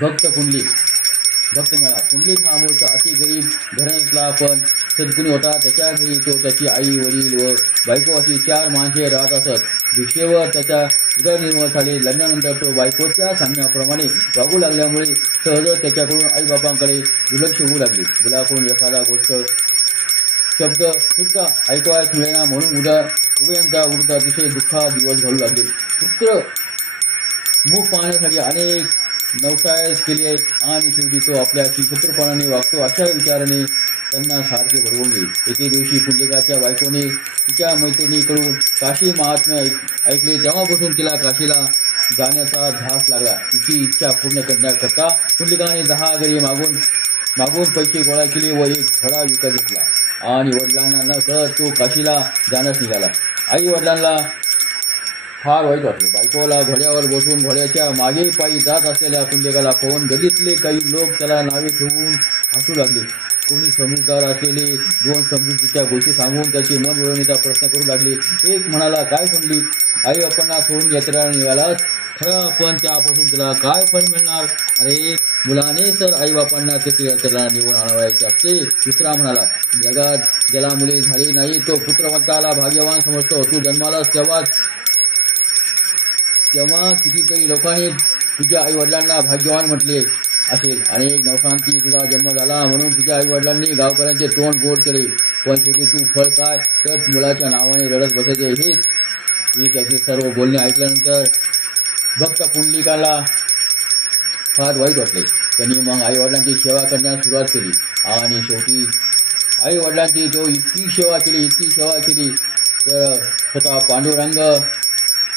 भक्त पुंडलिक. भक्त मेळा. पुंडलिक हा मूळचा अति गरीब घराण्यातला पण सद्गुणी होता. त्याच्या घरी तो, त्याची आई, वडील व बायको अशी 4 माणसे राहत असत. भिक्षेवर त्याच्या उदरनिर्वाह झाले. लग्नानंतर तो बायकोच्या सांगण्याप्रमाणे वागू लागल्यामुळे सहजच त्याच्याकडून आईबापांकडे दुर्लक्ष होऊ लागले. मुलाकडून एखादा गोष्ट शब्द सुद्धा ऐकवायस मिळेना म्हणून उभयंता वृद्ध अतिशय दुःखात दिवस घालू लागले. पुत्र मुख पाहण्यासाठी अनेक नवसायस केले आणि शेवटी तो आपल्याशी शत्रुपणाने वागतो अशा विचाराने त्यांना सारखे बडवून येईल. एके दिवशी पुंडलिकाच्या बायकोने तिच्या मैत्रिणीकडून काशी महात्म्य ऐकले. तेव्हापासून तिला काशीला जाण्याचा ध्यास लागला. तिची इच्छा पूर्ण करण्याकरता पुंडलिकाने 10 गरी मागून पैसे गोळा केले व एक घोडा विकत घेतला आणि वडिलांना न कळत तो काशीला जाण्यास निघाला. आई वडिलांना फार वाईट वाटले. बायकोला घोड्यावर बसून घोड्याच्या मागे पायी जात असलेल्या पुंडलिकाला पाहून गल्लीतले काही लोक त्याला नावे ठेवून हसू लागले. कोणी समजूतदार असलेले 2 समजुतीच्या गोष्टी सांगून त्याचे मन वळवण्याचा प्रयत्न करू लागले. एक म्हणाला, काय पुंडलिक, आई बापांना सोडून यात्रेला निघालास खरं, पण त्यापासून तुला काय फळ मिळणार? अरे मुलाने तर आईबापांना तिथे यात्रेला निवडून आणावायचे असते. दुसरा म्हणाला, जगात ज्याला मुले झाली नाही तो पुत्रवंताला भाग्यवान समजतो. तू जन्मालास तेव्हा कितीतरी लोकांनी तुझ्या आईवडिलांना भाग्यवान म्हटले असेल. अनेक नवसांती तुझा जन्म झाला म्हणून तुझ्या आईवडिलांनी गावकऱ्यांचे तोंड गोड केले. पण शेवटी तू फळ काय तर मुलाच्या नावाने रडत बसायचे. ही त्याचे सर्व बोलणे ऐकल्यानंतर भक्त पुंडलिकाला फार वाईट वाटले. त्यांनी मग आईवडिलांची सेवा करण्यास सुरुवात केली आणि शेवटी आईवडिलांची जो इतकी सेवा केली तर स्वतः पांडुरंग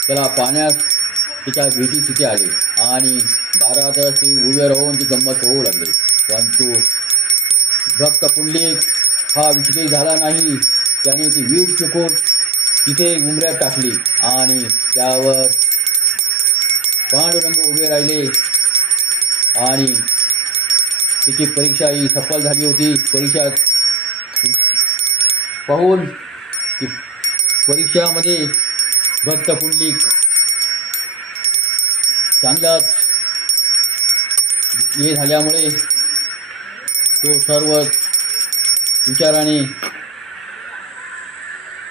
त्याला पाण्यास तिच्या भेटी तिथे आले आणि दारातच ते उभे राहून ती गंमत होऊ लागली. परंतु भक्त पुंडलिक हा विचलित झाला नाही. त्याने ती वीट फेकून तिथे उंबऱ्यात टाकली आणि त्यावर पांडुरंग उभे राहिले आणि त्याची परीक्षा ही सफल झाली होती. परीक्षा पाहून परीक्षामध्ये भक्त पुंडलिक चांगलाच हे झाल्यामुळे तो सर्व विचाराने